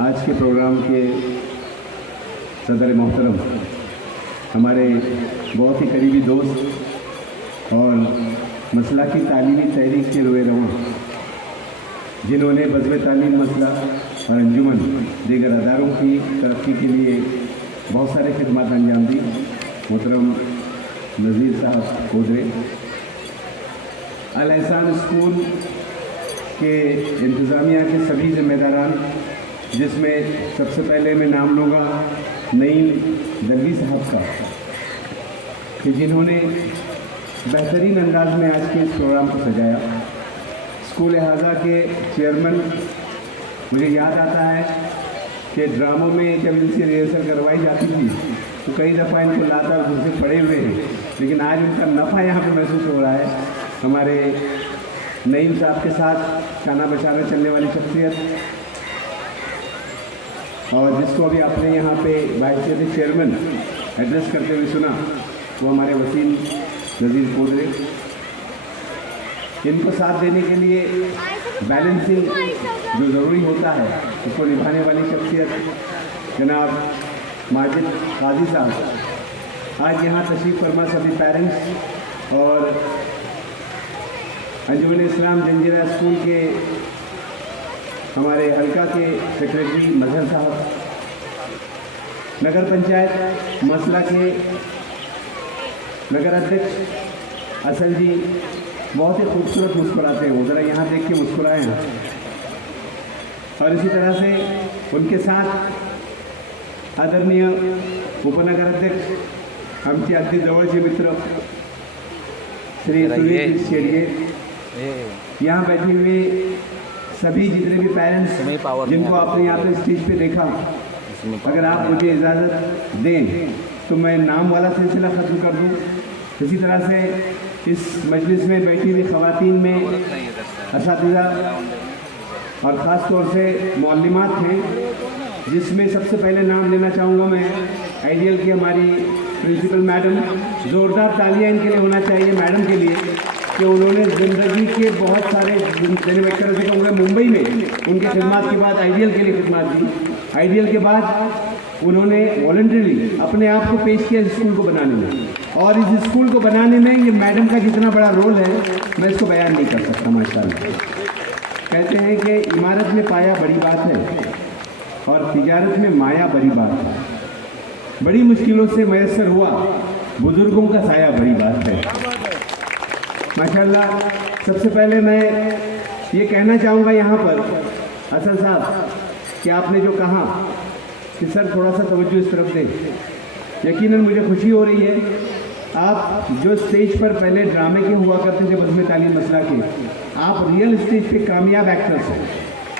आज के प्रोग्राम के सदर मोहतरम, हमारे बहुत ही करीबी दोस्त और मसला की तालीमी तहरीक के रोए रवां, जिन्होंने बज़्म तालीम मसला और अंजुमन दीगर अदारों की तरक्की के लिए बहुत सारे खिदमत अंजाम दी, मोहतरम नज़ीर साहब कोदरे। अल एहसान स्कूल के इंतज़ामिया के सभी ज़िम्मेदारान, जिसमें सबसे पहले मैं नाम लूँगा नईम दलवी साहब का, कि जिन्होंने बेहतरीन अंदाज में आज के इस प्रोग्राम को सजाया। स्कूल हाजा के चेयरमैन, मुझे याद आता है कि ड्रामों में जब इनसे रिहर्सल करवाई जाती थी तो कई दफ़ा इनको लाता दूसरे पड़े हुए हैं, लेकिन आज उनका नफ़ा यहाँ पे महसूस हो रहा है। हमारे नईम साहब के साथ खाना बचाना चलने वाली शख्सियत, और जिसको अभी आपने यहाँ पे बाइसियत चेयरमैन एड्रेस करते हुए सुना, वो हमारे वसीम नज़ीर कोदरे। इनको साथ देने के लिए बैलेंसिंग जो ज़रूरी होता है उसको निभाने वाली शख्सियत जनाब माजिद काजी साहब आज यहाँ तशरीफ़ फरमा। सभी पेरेंट्स और अंजुमन इस्लाम जंजीरा स्कूल के हमारे हल्का के सेक्रेटरी मजहर साहब, नगर पंचायत मसला के नगर अध्यक्ष असल जी, बहुत ही खूबसूरत मुस्कुराते हैं, ज़रा यहाँ देख के मुस्कुराए हैं। और इसी तरह से उनके साथ आदरणीय उपनगर अध्यक्ष आमचे अगदी जवळचे मित्र श्री सुरेश शेड़िए, यहाँ बैठे हुए सभी जितने भी पेरेंट्स जिनको आपने यहाँ पे स्टेज पे देखा, अगर आप मुझे इजाज़त दें तो मैं नाम वाला सिलसिला ख़त्म कर दूँ। इसी तरह से इस मजलिस में बैठी हुई ख़वातीन में असातिज़ा और ख़ास तौर से मौल्लिमात हैं, जिसमें सबसे पहले नाम लेना चाहूँगा मैं आइडियल की हमारी प्रिंसिपल मैडम। ज़ोरदार तालियाँ इनके लिए होना चाहिए मैडम के लिए कि उन्होंने ज़िंदगी के बहुत सारे, मैंने एक तरह से कहूँगा मुंबई में उनके खिदमत के बाद आइडियल के लिए खिदमत दी। आइडियल के बाद उन्होंने वॉलंटरीली अपने आप को पेश किया इस स्कूल को बनाने में, और इस स्कूल को बनाने में ये मैडम का जितना बड़ा रोल है मैं इसको बयान नहीं कर सकता। माशाल्लाह, कहते हैं कि इमारत में पाया बड़ी बात है और तिजारत में माया बड़ी बात है। बड़ी मुश्किलों से मैसर हुआ बुजुर्गों का साया बड़ी बात है। माशाल्लाह, सबसे पहले मैं ये कहना चाहूँगा यहाँ पर असल साहब कि आपने जो कहा कि सर थोड़ा सा तवज्जो इस तरफ दें, यकीनन मुझे खुशी हो रही है। आप जो स्टेज पर पहले ड्रामे के हुआ करते थे बज़्म तालीम मसला के, आप रियल स्टेज पे कामयाब एक्टर्स हैं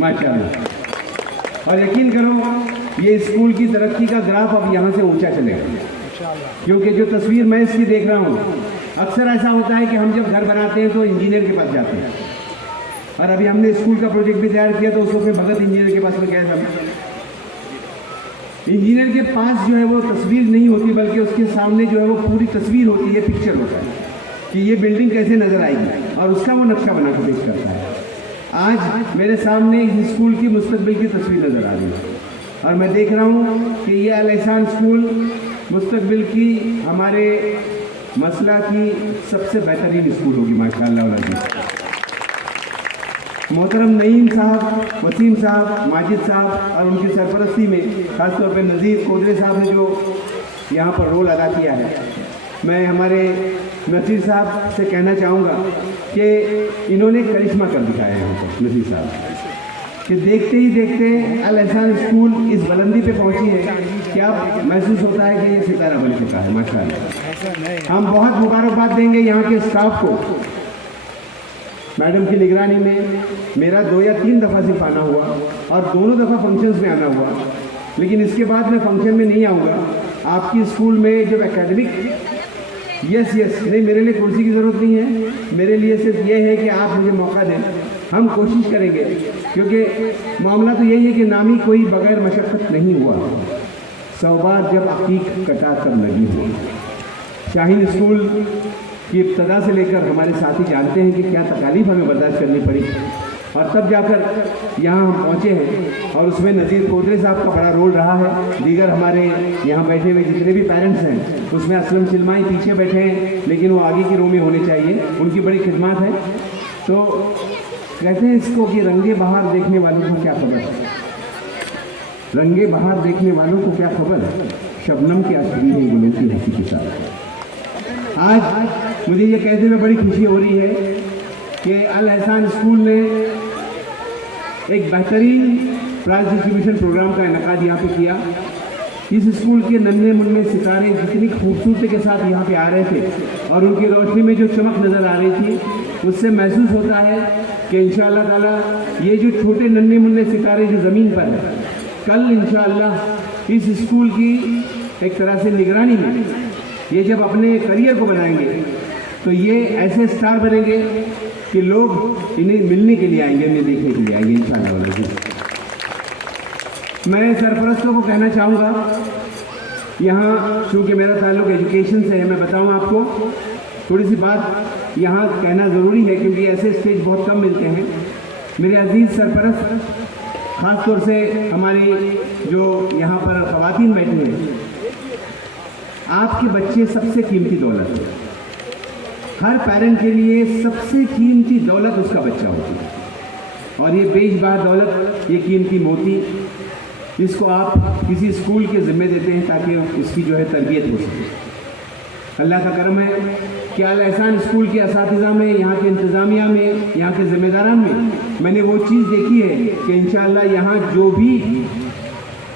माशाल्लाह। और यकीन करो ये स्कूल की तरक्की का ग्राफ अब यहाँ से ऊंचा चलेगा, क्योंकि जो तस्वीर मैं इसकी देख रहा हूँ, अक्सर ऐसा होता है कि हम जब घर बनाते हैं तो इंजीनियर के पास जाते हैं, और अभी हमने स्कूल का प्रोजेक्ट भी तैयार किया तो उस वक्त भगत इंजीनियर के पास में गए हम। इंजीनियर के पास जो है वो तस्वीर नहीं होती, बल्कि उसके सामने जो है वो पूरी तस्वीर होती है, पिक्चर होता है कि ये बिल्डिंग कैसे नज़र आएगी, और उसका वो नक्शा बना के पेश करता है। आज मेरे सामने इस स्कूल की मुस्तकबिल की तस्वीर नज़र आ रही है, और मैं देख रहा हूँ कि ये अल एहसान स्कूल मुस्तकबिल की हमारे मसला की सबसे बेहतरीन स्कूल होगी माशाअल्लाह। मोहतरम नईम साहब, वसीम साहब, माजिद साहब और उनकी सरपरस्ती में ख़ासतौर पर नज़ीर कोदरे साहब ने जो यहाँ पर रोल अदा किया है, मैं हमारे नसीर साहब से कहना चाहूँगा कि इन्होंने करिश्मा कर दिखाया है यहाँ पर नसीर साहब, कि देखते ही देखते अल एहसान स्कूल इस बुलंदी पे पहुँची है कि अब महसूस होता है कि ये सितारा बन चुका है माशाअल्लाह। हम बहुत मुबारकबाद देंगे यहाँ के स्टाफ को। मैडम की निगरानी में मेरा 2 या 3 दफ़ा सिर्फ आना हुआ, और दोनों दफ़ा फंक्शंस में आना हुआ, लेकिन इसके बाद मैं फंक्शन में नहीं आऊँगा। आपकी स्कूल में जब एकेडमिक यस नहीं, मेरे लिए कुर्सी की ज़रूरत नहीं है, मेरे लिए सिर्फ ये है कि आप मुझे मौका दें। हम कोशिश करेंगे, क्योंकि मामला तो यही है कि नामी कोई बगैर मशक्क़त नहीं हुआ, 100 बार जब अकीक कटा कर लगी हो। शाहीन स्कूल की इब्तदा से लेकर हमारे साथी जानते हैं कि क्या तकालीफ हमें बर्दाश्त करनी पड़ी। और तब जाकर यहाँ हम पहुँचे हैं। और उसमें नज़ीर कोदरे साहब का बड़ा रोल रहा है। दीगर हमारे यहाँ बैठे हुए जितने भी पेरेंट्स हैं उसमें असलम चिल्माई पीछे बैठे हैं, लेकिन वो आगे की रो में होने चाहिए, उनकी बड़ी खिदमत है। तो कहते हैं इसको कि रंगे बहार देखने वालों को क्या खबर, रंगे बहार देखने वालों को क्या खबर, शबनम की आसरी है गुलों की हंसी के साथ। आज मुझे ये कहते हुए बड़ी खुशी हो रही है कि अल एहसान स्कूल ने एक बेहतरीन प्राइज डिस्ट्रीब्यूशन प्रोग्राम का इनेकाद यहाँ पे किया। इस स्कूल के नन्हे मुन्ने सितारे जितनी खूबसूरती के साथ यहाँ पे आ रहे थे और उनकी रोशनी में जो चमक नज़र आ रही थी, उससे महसूस होता है कि इंशाअल्लाह ताला ये जो छोटे नन्हे मुन्ने सितारे जो ज़मीन पर है, कल इंशाअल्लाह इस स्कूल की एक तरह से निगरानी में ये जब अपने करियर को बनाएंगे तो ये ऐसे स्टार बनेंगे कि लोग इन्हें मिलने के लिए आएंगे, इन्हें देखने के लिए आएंगे इंशाअल्लाह। मैं सरपरस्तों को कहना चाहूँगा, यहाँ चूँकि मेरा ताल्लुक एजुकेशन से है, मैं बताऊँ आपको थोड़ी सी बात यहाँ कहना ज़रूरी है क्योंकि ऐसे स्टेज बहुत कम मिलते हैं। मेरे अजीज़ सरपरस्त, ख़ास तौर से हमारी जो यहाँ पर ख़वातीन बैठी हैं, आपके बच्चे सबसे कीमती दौलत है। हर पेरेंट के लिए सबसे कीमती दौलत उसका बच्चा होती है और ये बेशबहा दौलत, ये कीमती मोती, इसको आप किसी स्कूल के ज़िम्मे देते हैं ताकि उसकी जो है तरबियत हो सके। अल्लाह का करम है कि अल एहसान स्कूल के असातिज़ा में, यहाँ के इंतज़ामिया में, यहाँ के ज़िम्मेदारान में मैंने वो चीज़ देखी है कि इंशाअल्लाह यहाँ जो भी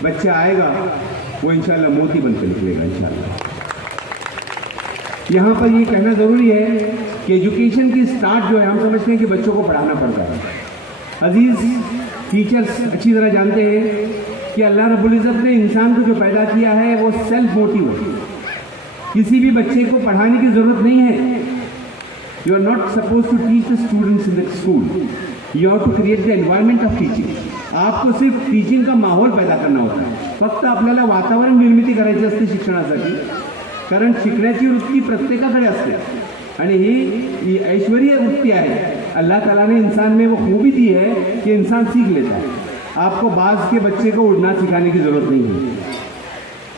बच्चा आएगा वो इंशाअल्लाह मोती बनकर निकलेगा इंशाअल्लाह। यहाँ पर ये कहना ज़रूरी है कि एजुकेशन की स्टार्ट जो है, हम समझते हैं कि बच्चों को पढ़ाना पड़ता है। अजीज़ टीचर्स अच्छी तरह जानते हैं कि अल्लाह रब्बुल इज़्ज़त ने इंसान को जो पैदा किया है वो सेल्फ मोटिव है। किसी भी बच्चे को पढ़ाने की ज़रूरत नहीं है। You are not suppose to teach the students in the school, you have to create the environment of teaching. आपको सिर्फ टीचिंग का माहौल पैदा करना होता है, फक्त आपल्याला वातावरण निर्मिती करायची असते शिक्षणासाठी, कारण शिकण्याची वृत्ती प्रत्येकाकडे असते आणि ही ऐश्वर्य वृत्ती आहे। अल्लाह ताला ने इंसान में वो खूबी दी है कि इंसान सीख लेता है। आपको बाज के बच्चे को उड़ना सिखाने की ज़रूरत नहीं है।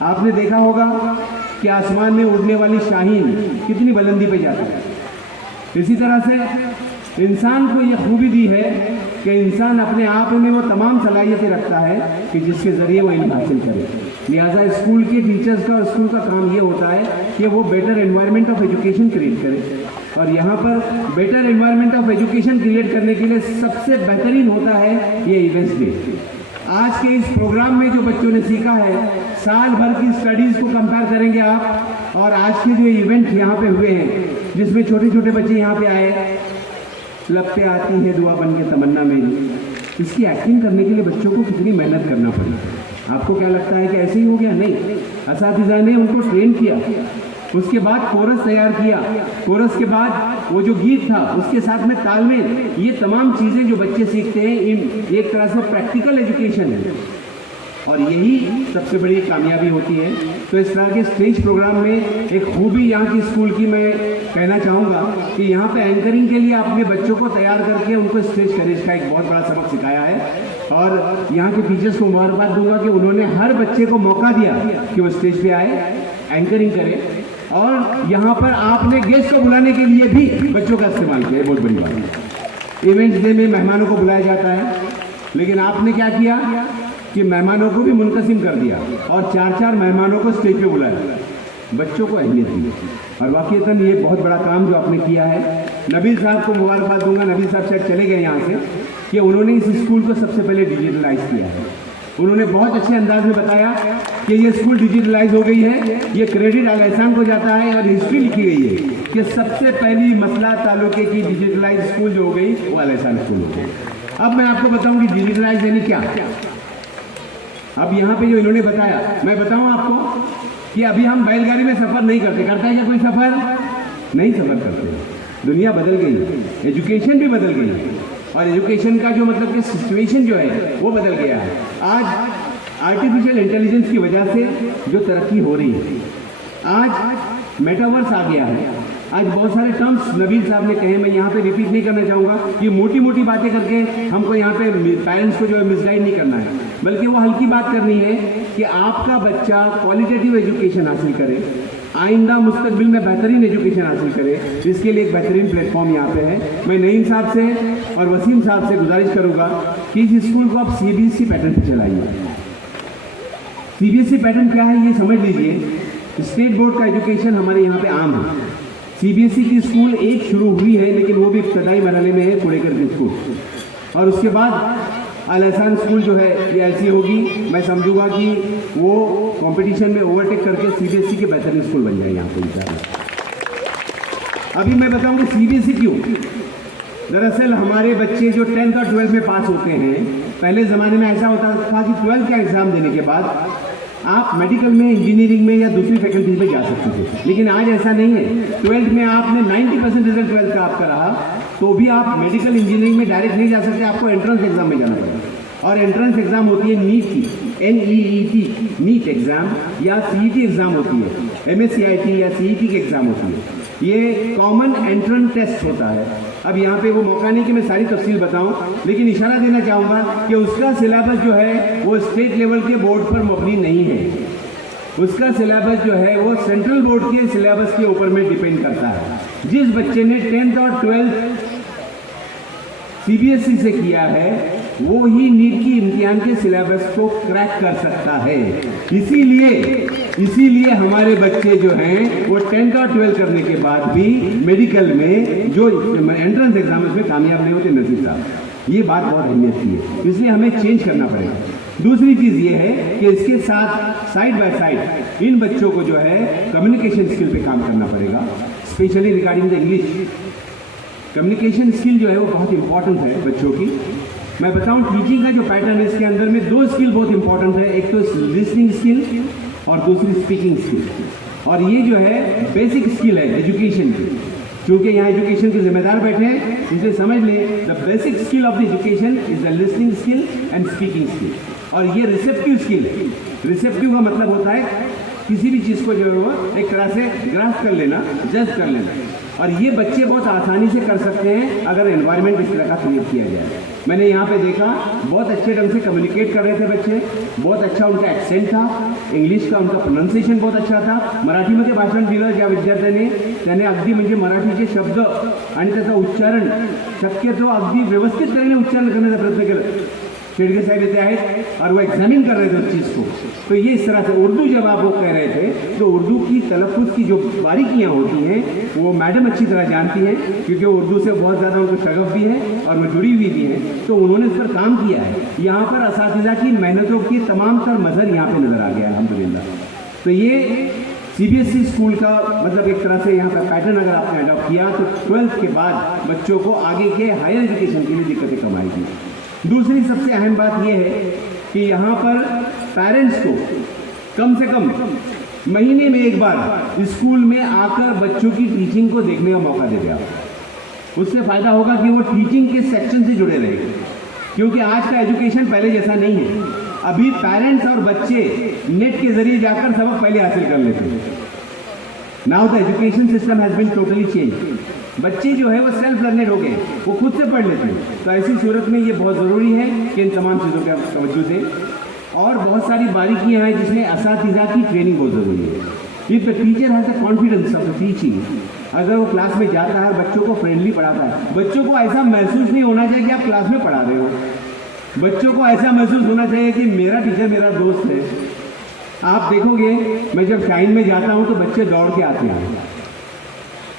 आपने देखा होगा कि आसमान में उड़ने वाली शाहीन कितनी बुलंदी पे जाती है। इसी तरह से इंसान को ये खूबी दी है कि इंसान अपने आप में वो तमाम सलाहियतें रखता है कि जिसके ज़रिए वो इल्म हासिल करे। लिहाजा स्कूल के टीचर्स का और स्कूल का काम ये होता है कि वो better environment of education create करे। और यहाँ पर better environment of education create करने के लिए सबसे बेहतरीन होता है ये इवेंट्स डे। आज के इस प्रोग्राम में जो बच्चों ने सीखा है, साल भर की स्टडीज़ को कंपेयर करेंगे आप और आज के जो इवेंट यहाँ पे हुए हैं जिसमें छोटे छोटे बच्चे यहाँ पे आए, लब पे आती है दुआ बन के तमन्ना मेरी, इसकी एक्टिंग करने के लिए बच्चों को कितनी मेहनत करना पड़ी। आपको क्या लगता है कि ऐसे ही हो गया? नहीं, असातिज़ा ने उनको ट्रेन किया, उसके बाद कोरस तैयार किया, कोरस के बाद वो जो गीत था उसके साथ में तालमेल, ये तमाम चीज़ें जो बच्चे सीखते हैं इन एक तरह से प्रैक्टिकल एजुकेशन है और यही सबसे बड़ी कामयाबी होती है। तो इस तरह के स्टेज प्रोग्राम में एक खूबी यहाँ की स्कूल की मैं कहना चाहूँगा कि यहाँ पे एंकरिंग के लिए अपने बच्चों को तैयार करके उनको स्टेज करेज का एक बहुत बड़ा सबक सिखाया है और यहाँ के टीचर्स को मुबारकबाद दूंगा कि उन्होंने हर बच्चे को मौका दिया कि वो स्टेज पे आए, एंकरिंग करे और यहाँ पर आपने गेस्ट को बुलाने के लिए भी बच्चों का इस्तेमाल किया है। बहुत बड़ी बात है। इवेंट्स डे में मेहमानों को बुलाया जाता है, लेकिन आपने क्या किया कि मेहमानों को भी मुनकसिम कर दिया और 4-4 मेहमानों को स्टेज पे बुलाया, बच्चों को अहमियत दी और वाकईतन ये बहुत बड़ा काम जो आपने किया है। नबील साहब को मुबारकबाद दूंगा, नबील साहब शायद चले गए यहाँ से, कि उन्होंने इस स्कूल को सबसे पहले डिजिटलाइज किया है। उन्होंने बहुत अच्छे अंदाज में बताया कि ये स्कूल डिजिटलाइज हो गई है, ये क्रेडिट अल एहसान को जाता है और हिस्ट्री लिखी गई है कि सबसे पहली मसला तालुके की डिजिटलाइज स्कूल जो हो गई वो अल एहसान स्कूल हो गई। अब मैं आपको बताऊं कि डिजिटलाइज यानी क्या। अब यहाँ पे जो इन्होंने बताया, मैं बताऊं आपको कि अभी हम बैलगाड़ी में सफ़र नहीं करते, करता है क्या कोई सफ़र? नहीं सफ़र करते। दुनिया बदल गई, एजुकेशन भी बदल गई और एजुकेशन का जो मतलब कि सिचुएशन जो है वो बदल गया है। आज आर्टिफिशियल इंटेलिजेंस की वजह से जो तरक्की हो रही है, आज मेटावर्स आ गया है, आज बहुत सारे टर्म्स नबील साहब ने कहे, मैं यहाँ पे रिपीट नहीं करना चाहूँगा कि मोटी मोटी बातें करके हमको यहाँ पे पेरेंट्स को जो है मिसगाइड नहीं करना है, बल्कि वो हल्की बात करनी है कि आपका बच्चा क्वालिटेटिव एजुकेशन हासिल करे, आइंदा मुस्तकबिल में बेहतरीन एजुकेशन हासिल करे। इसके लिए एक बेहतरीन प्लेटफॉर्म यहाँ पे है। मैं नईम साहब से और वसीम साहब से गुजारिश करूँगा कि इस स्कूल को आप CBSE पैटर्न पर चलाइए। CBSE पैटर्न क्या है ये समझ लीजिए। स्टेट बोर्ड का एजुकेशन हमारे यहाँ पे आम है। CBSE की स्कूल एक शुरू हुई है, लेकिन वो भी इब्तदाई मरहले में है, कुड़ेकर की स्कूल, और उसके बाद अल एहसान स्कूल जो है ये ऐसी होगी, मैं समझूंगा कि वो कंपटीशन में ओवरटेक करके CBSE के बेहतरीन स्कूल बन जाए यहाँ पे इंशाअल्लाह। अभी मैं बताऊँ कि CBSE क्यों। दरअसल हमारे बच्चे जो 10th और 12th में पास होते हैं, पहले ज़माने में ऐसा होता था कि 12th का एग्ज़ाम देने के बाद आप मेडिकल में, इंजीनियरिंग में या दूसरी फैकल्टीज में जा सकते थे, लेकिन आज ऐसा नहीं है। 12th में आपने 90% रिजल्ट 12th का आपका रहा तो भी आप मेडिकल इंजीनियरिंग में डायरेक्ट नहीं जा सकते, आपको एंट्रेंस एग्जाम में जाना पड़ेगा। और एंट्रेंस एग्जाम होती है नीट की, NEET नीट एग्जाम, या CET एग्जाम होती है, MSCIT या CET की एग्जाम होती है। ये कॉमन एंट्रेंस टेस्ट होता है। अब यहाँ पे वो मौका नहीं कि मैं सारी तफसील बताऊं, लेकिन इशारा देना चाहूँगा कि उसका सिलेबस जो है वो स्टेट लेवल के बोर्ड पर मबनी नहीं है। उसका सिलेबस जो है वो सेंट्रल बोर्ड के सिलेबस के ऊपर में डिपेंड करता है। जिस बच्चे ने 10th और 12th CBSE से किया है वो ही नीट की इम्तिहान के सिलेबस को क्रैक कर सकता है। इसीलिए हमारे बच्चे जो हैं वो 10th और 12th करने के बाद भी मेडिकल में जो एंट्रेंस एग्जाम में कामयाब नहीं होते नसीब साहब। ये बात बहुत अहमियत की है, इसलिए हमें चेंज करना पड़ेगा। दूसरी चीज़ ये है कि इसके साथ साइड बाय साइड इन बच्चों को जो है कम्युनिकेशन स्किल पे काम करना पड़ेगा, specially regarding the English. Communication skill जो है वो बहुत इंपॉर्टेंट है बच्चों की। मैं बताऊं टीचिंग का जो पैटर्न है इसके अंदर में 2 स्किल बहुत इंपॉर्टेंट है, एक तो लिसनिंग स्किल और दूसरी स्पीकिंग स्किल। और ये जो है बेसिक स्किल है एजुकेशन की। क्योंकि यहाँ एजुकेशन के जिम्मेदार बैठे हैं, इसलिए समझ लें the basic skill of the education is the listening skill and speaking skill. और ये रिसेप्टिव स्किल है। रिसेप्टिव का मतलब होता है किसी भी चीज़ को जो है वो एक तरह से ग्रास्प कर लेना, जज कर लेना। और ये बच्चे बहुत आसानी से कर सकते हैं अगर एनवायरनमेंट इस तरह का क्रिएट किया जाए। मैंने यहाँ पे देखा बहुत अच्छे ढंग से कम्युनिकेट कर रहे थे बच्चे, बहुत अच्छा उनका एक्सेंट था, इंग्लिश का उनका प्रोनाउन्सिएशन बहुत अच्छा था। मराठीमध्ये भाषण दिलं ज्या विद्यार्थ्याने, त्याने अगदी म्हणजे मराठीचे शब्द आणि त्याचा उच्चारण शक्यतो अगदी व्यवस्थित तरीने उच्चारण करण्याचा प्रयत्न केला। शेडगे साहब येते आहेत और वो एग्जामिन कर रहे थे उस चीज़ को। तो ये इस तरह से उर्दू जब आप वो कह रहे थे तो उर्दू की तलफ़ुज़ की जो बारीकियाँ होती हैं वो मैडम अच्छी तरह जानती हैं, क्योंकि उर्दू से बहुत ज़्यादा उनको शगफ भी है और वो जुड़ी हुई भी है, तो उन्होंने इस पर काम किया है। यहाँ पर असातिज़ा की मेहनतों की तमाम तर मज़हर यहाँ पर नज़र आ गया अल्हम्दुलिल्लाह। तो ये CBSE स्कूल का मतलब एक तरह से यहाँ का पैटर्न अगर आपने अडॉप्ट किया तो 12th के बाद बच्चों को आगे के हायर एजुकेशन के लिए दिक्कतें कम आएगी। दूसरी सबसे अहम बात यह है कि यहाँ पर पेरेंट्स को कम से कम महीने में एक बार स्कूल में आकर बच्चों की टीचिंग को देखने का मौका दे दिया। उससे फ़ायदा होगा कि वो टीचिंग के सेक्शन से जुड़े रहेंगे, क्योंकि आज का एजुकेशन पहले जैसा नहीं है। अभी पेरेंट्स और बच्चे नेट के जरिए जाकर सबक पहले हासिल कर लेते हैं। Now the education system has been totally change. बच्चे जो है वो सेल्फ लर्नेड हो गए, वो खुद से पढ़ लेते हैं। तो ऐसी सूरत में ये बहुत ज़रूरी है कि इन तमाम चीज़ों पर तवज्जो दें। और बहुत सारी बारीकियाँ हैं जिसमें असातिज़ा की ट्रेनिंग बहुत ज़रूरी है। If the teacher has the confidence of the teaching, अगर वो क्लास में जाता है, बच्चों को फ्रेंडली पढ़ाता है, बच्चों को ऐसा महसूस नहीं होना चाहिए कि आप क्लास में पढ़ा रहे हो। बच्चों को ऐसा महसूस होना चाहिए कि मेरा टीचर मेरा दोस्त है। आप देखोगे मैं जब शाइन में जाता हूँ तो बच्चे दौड़ के आते हैं।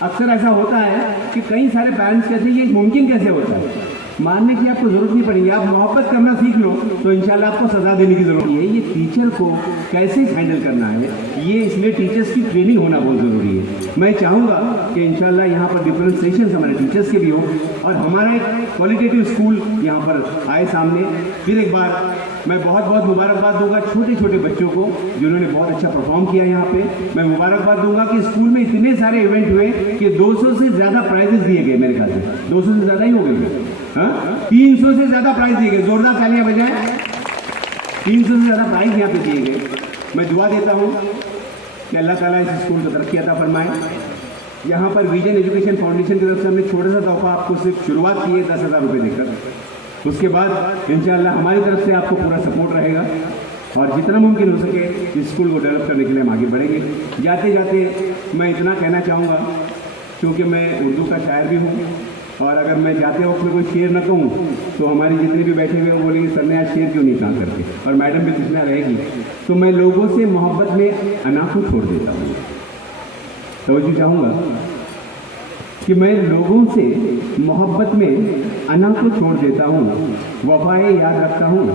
अक्सर ऐसा होता है कि कई सारे पेरेंट्स कहते हैं ये मुमकिन कैसे होता है। मानने की आपको ज़रूरत नहीं पड़ेगी, आप मोहब्बत करना सीख लो तो इंशाल्लाह आपको सज़ा देने की ज़रूरत है। ये टीचर को कैसे हैंडल करना है, ये इसलिए टीचर्स की ट्रेनिंग होना बहुत ज़रूरी है। मैं चाहूँगा कि इंशाल्लाह यहाँ पर डिफरेंशिएशन हमारे टीचर्स के भी हो और हमारा एक क्वालिटेटिव स्कूल यहाँ पर आए सामने। फिर एक बार मैं बहुत बहुत मुबारकबाद दूंगा छोटे छोटे बच्चों को जिन्होंने बहुत अच्छा परफॉर्म किया। यहाँ पे मैं मुबारकबाद दूंगा कि स्कूल में इतने सारे इवेंट हुए कि 200 से ज़्यादा प्राइजेस दिए गए। मेरे ख्याल से 200 से ज़्यादा ही हो गए, हाँ 300 से ज़्यादा प्राइज दिए गए। जोरदार तालियां बजाएं। 300 से ज़्यादा प्राइज यहाँ पे दिए गए। मैं दुआ देता हूँ कि अल्लाह ताला इस स्कूल को तरक्की अता फरमाए। यहाँ पर विजन एजुकेशन फाउंडेशन की तरफ से हमने छोटा सा तोहफा आपको सिर्फ शुरुआत की है 10,000 रुपये देकर। उसके बाद इंशाअल्लाह हमारी तरफ से आपको पूरा सपोर्ट रहेगा और जितना मुमकिन हो सके इस स्कूल को डेवलप करने के लिए हम आगे बढ़ेंगे। जाते जाते मैं इतना कहना चाहूँगा, क्योंकि मैं उर्दू का शायर भी हूँ, और अगर मैं जाते वक्त में कोई शेर न कहूँ तो हमारे जितने भी बैठे हुए वो बोलेंगे सर ने आज शेर क्यों नहीं कहा करके, और मैडम भी कृष्णा रहेगी। तो मैं लोगों से मोहब्बत में अना को छोड़ देता हूँ। तवज्जो चाहूँगा कि मैं लोगों से मोहब्बत में अना को छोड़ देता हूँ, वफाएं याद रखता हूँ,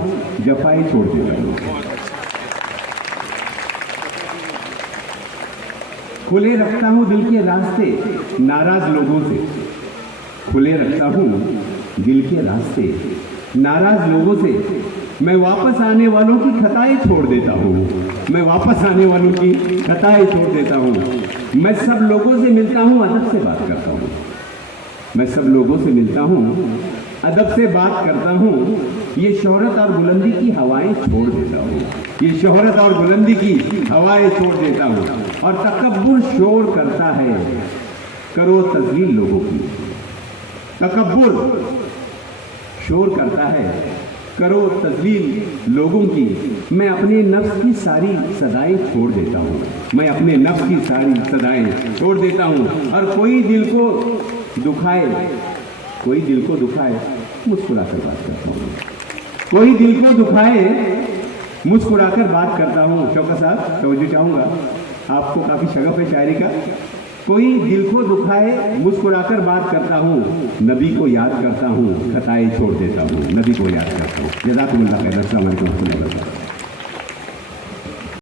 जफाएं छोड़ देता हूँ। खुले रखता हूँ दिल के रास्ते नाराज लोगों से, खुले रखता हूँ दिल के रास्ते नाराज लोगों से। मैं वापस आने वालों की खताएं छोड़ देता हूँ, मैं वापस आने वालों की खताएं छोड़ देता हूँ। मैं सब लोगों से मिलता हूँ, अदब से बात करता हूँ, मैं सब लोगों से मिलता हूँ, अदब से बात करता हूँ। ये शोहरत और बुलंदी की हवाएं छोड़ देता हूँ, ये शोहरत और बुलंदी की हवाएं छोड़ देता हूँ। और तकब्बुर शोर करता है, करो तज़लील लोगों की, तकब्बुर शोर करता है, करो तज़लील लोगों की। मैं अपने नफ्स की सारी सदाएं छोड़ देता हूँ, मैं अपने नफ्स की सारी सदाएं छोड़ देता हूँ। और कोई दिल को दुखाए, कोई दिल को दुखाए, मुस्कुराकर बात करता हूँ, कोई दिल को दुखाए मुस्कुराकर बात करता हूँ। शौकत साहब तवज्जो चाहूँगा, आपको काफ़ी शगफ है शायरी का। कोई दिल को दुखाए मुस्कुराकर बात करता हूँ, नबी को याद करता हूँ, खताएं छोड़ देता हूँ, नबी को याद करता हूँ। जज़ाकुमुल्लाह खैर। अस्सलाम वालेकुम।